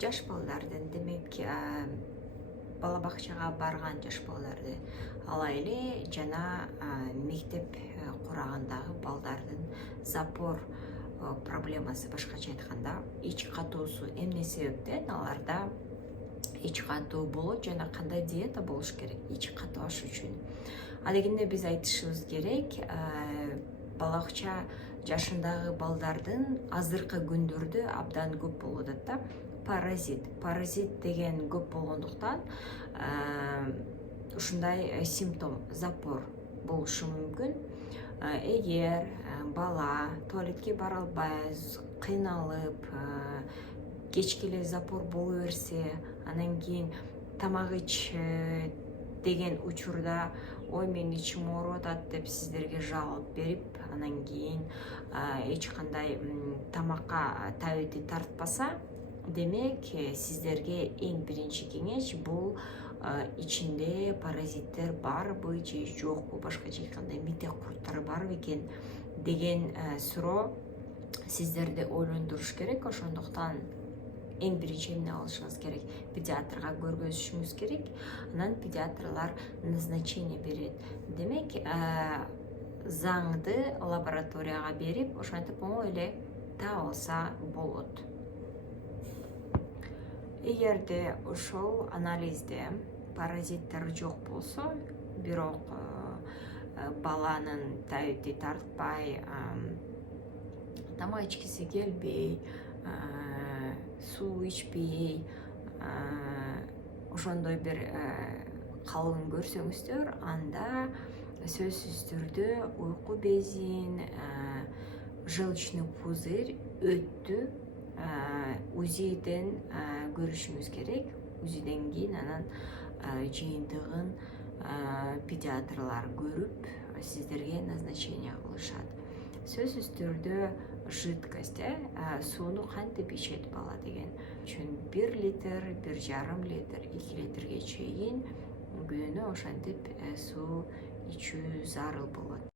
жаш балдардын, демек бала бакчага барган жаш балдарды алайлы, жана мектеп курагандагы балдардын запор проблемасы, башкача айтканда ич катуусу эмне себептен аларда ич катуу болот жана кандай диета болуш керек ич катыбаш үчүн. Адегенде биз айтышыбыз керек, бала бакча жашындагы балдардын азыркы күндөрдө абдан көп болуп атат да, паразит деген көп болгондуктан ушундай симптом, запор болушу мүмкүн. Эгер бала туалетке бара албай, кыйналып, кечке эле запор боло берсе, анан кийин тамак ич деген учурда ой менин ичим ооруп атат деп сиздерге жалоба берип, анан кийин эч кандай тамакка табити тартпаса, демек сиздерге эң биринчи кеңеш бул ичинде паразиттер барбы же жокпу, башкача айтканда митек курттары бар бекен деген суроо сиздерди ойлондуруш керек. Ошондуктан эң биринчи эмне кылышыңыз керек? Педиатрга көргөзүшүңүз керек. Анан педиатрлар назначение берет. Демек, заңды лабораторияга берип, ошентип оңой эле таап алса болот. Эгерде ошол анализде паразиттер жок болсо, бирок баланын табити тартпай, тамак ичкиси келбей, суу ичпей, ошондой бир калыбын көрсөңүздөр, анда сөзсүз түрдө уйку безин, желчный пузырь, өттү УЗИден көрүшүңүз керек. УЗИден кийин анан жыйынтыгын педиатрлар көрүп, сиздерге назначение кылышат. Сөзсүз түрдө жидкость, сууну кантип ичет бала деген үчүн 1 литр, 1,5 литр, 2 литрге чейин күнүнө ошентип суу ичүү зарыл болот.